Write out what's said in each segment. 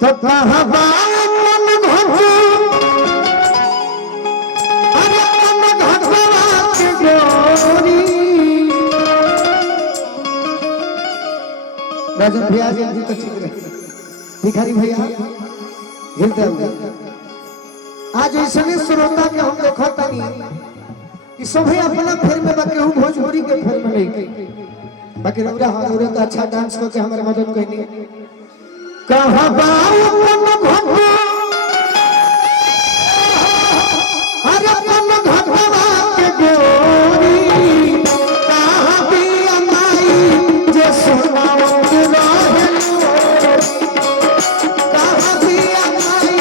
तो कहाँ बात मन घोटू अरे मन घोटवा के गोरी राजन भैया जी तो ठीक रहे भिखारी भैया हिलते हुए आज ऐसे श्रोता के हम देखो तनी कि सभी अपना फेर में बाकी हूँ भोजपुरी के फेर में नहीं बाकी रौरा हमारे तो अच्छा डांस करके हमारे मदद करनी कहाँ बाऊ मन घोटू अरे मन घोटवा के गोरी कहाँ भी अमाई जे सुनावत रहे कहाँ भी अमाई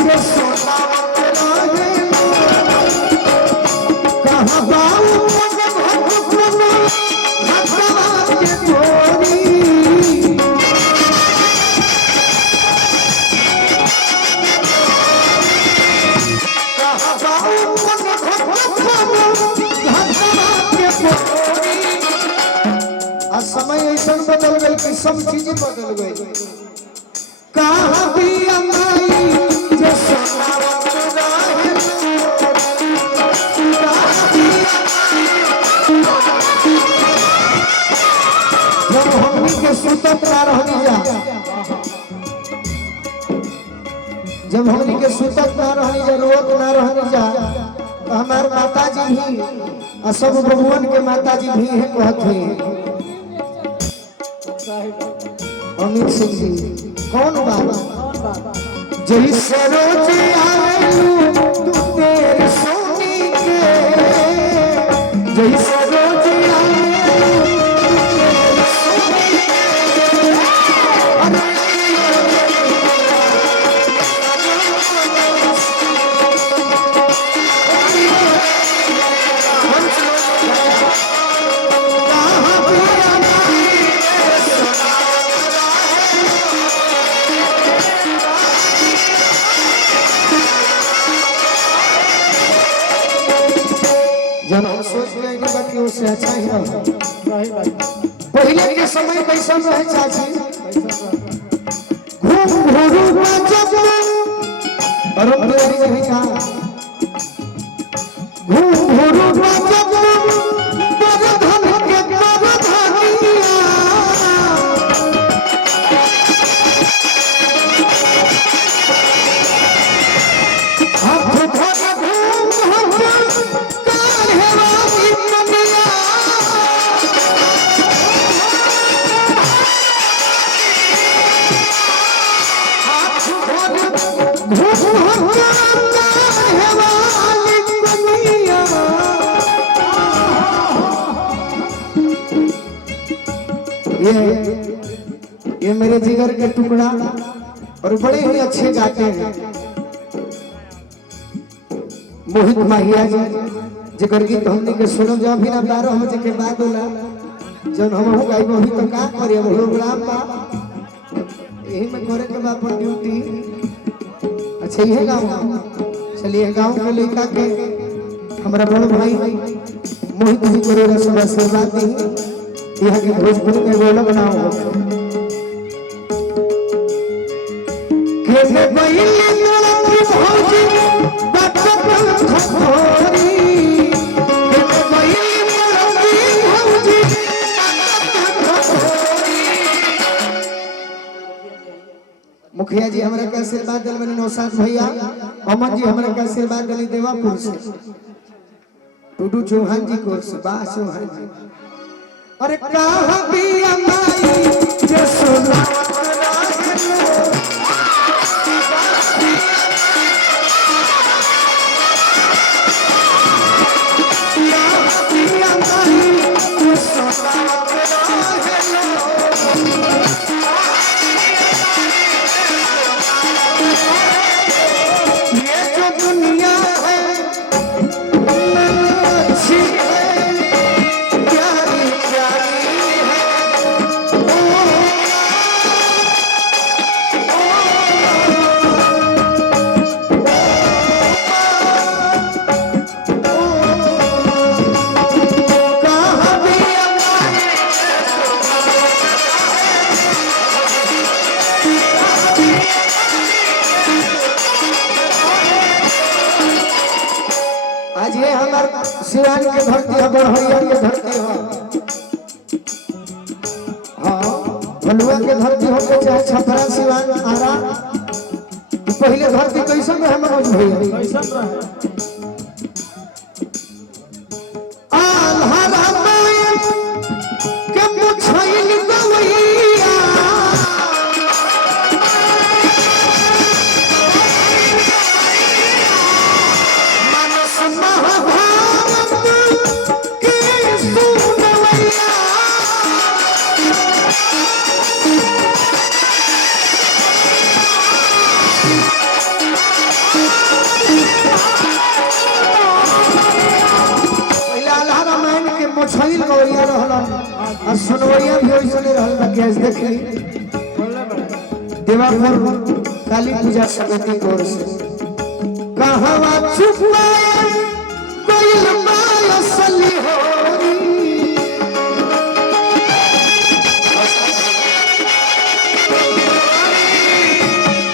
जे सुनावत रहे कहाँ बाऊ मन घोटू घोटवा के गोरी समय ऐसा बदल गई कि सब चीजें बदल गई कहाँ भी अमाई जो सुनावत रहे जब हमनी के सुतत ना रहनी जा जब हमनी के सुतत ना रहनी जा रोत ना रहनी जा तो हमारे माताजी भी सब भगवान के माताजी भी है कहत हुई अमित सिंह जी कौन बाबा जही सरोज आयु तू तेरे सोनी के जही सरोज आयु तू तेरे सोनी के जब हम सोच रहे हैं बाकी उससे अच्छा ही रहा पहले के समय कैसा रहे चाची घूम घूरू जब और हम लोग नहीं कहा घूम घूरू जब बरधन के बरधनिया हाथ धर घूम ये मेरे जिगर के टुकड़ा और बड़े ही अच्छे गाते हैं मोहित माहिया जी जिगर गीत हमने के सुनो जो अभी ना 12 बजे के बाद होला जब हम हो गाइब अभी तो का करिए प्रोग्राम बा यही में करे के बा पर ड्यूटी अच्छा ये गाँव चलिए गाँव के लड़का के हमारा बड़ भाई मोहित जी को रसवा आशीर्वाद दी यहाँ के भोजपुरी में गोला बनाओ के बैल की भौजी बटन खपोरी के बैल की भौजी मुखिया जी हमारे का आशीर्वाद दिल बने नौसाद भैया अमन जी हमारे का आशीर्वाद दिली देवापुर से टूडू चौहान जी को बा चौहान जी अरे कहाँ भी अमाई जो सुनावत रहे कहाँ भी अमाई जो सुनावत रहे ये जो दुनिया है अच्छी सिवान के धरती है, बड़हरिया के धरती है, हाँ भलुआ के धरती हो के चाहे छपरा सिवान आरा, पहले धरती कैसन रहे मनोज भैया? कैसन रहे? आल्हा के मुछैल गवैया मनस महाभारत के सुनवैया मोछैल गवैया रहलन और सुनवैया भी वैसने रहल बा। कैस देखली देवापुर काली पूजा समिति की ओर से कहवा चुपा कोइल माय असली होरी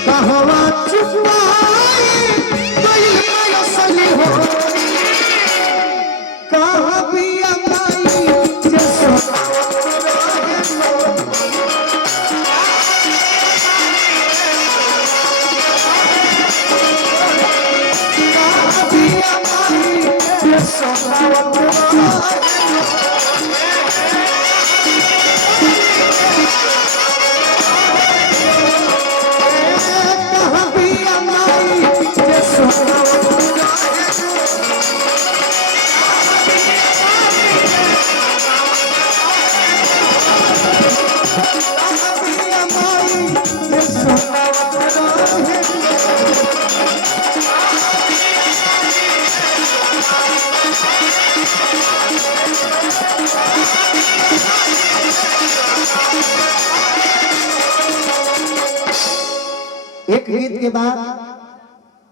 कहवा चुपा कोइल माय असली होरी कहाँ पिया एक गीत के बाद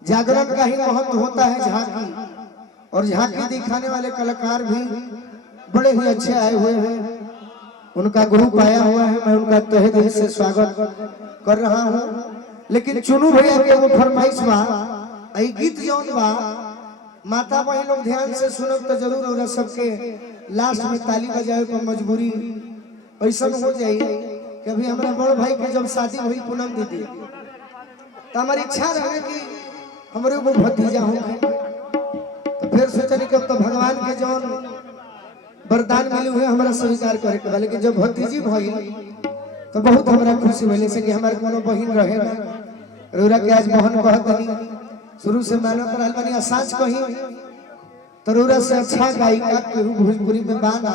जागरण का ही महत्व होता है झांकी, और झांकी दिखाने वाले कलाकार भी बड़े ही अच्छे आए हुए हैं, उनका ग्रुप आया हुआ है, मैं उनका तहे दिल से स्वागत कर रहा हूं। लेकिन चुनू भैया के वो फरमाइश बा, आई गीत जौन बा माता बहन लोग ध्यान से सुनब तो जरूर और सबके लास्ट में ताली बजाए पर मजबूरी ऐसा हो जाए कि अभी हमारा बड़ भाई के जब शादी हुई पूनम दीदी तो हमारी इच्छा रहे कि हमारे वो भतीजा हो, तो फिर सोचने कि तो भगवान के जौन वरदान मिले हुए हमारा स्वीकार करे के, लेकिन जब भतीजी भई तो बहुत हमारा खुशी मिले से कि हमारे कोनो बहन रहे ना रोरा के आज मोहन कहत नहीं शुरू से मानत रहल बनी साच कही तो रोरा से अच्छा गायिका केहू भोजपुरी में बाना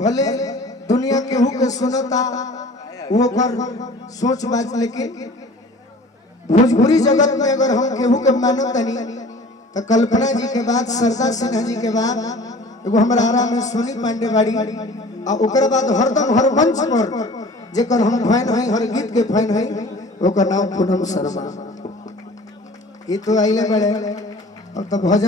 भले दुनिया केहू के सुनता वो कर सोच बात, लेकिन भोजपुरी जगत में अगर हम केहू के मानत नहीं तो कल्पना जी के बाद सरदा सिन्हा जी के बाद एगो हमारा आरा में सोनी पांडे बाड़ी, और ओकर बाद हरदम हर मंच पर जेकर हम फैन है, हर गीत के फैन है, ओकर नाम पूनम शर्मा। ये तो आइले बड़े और तो भजन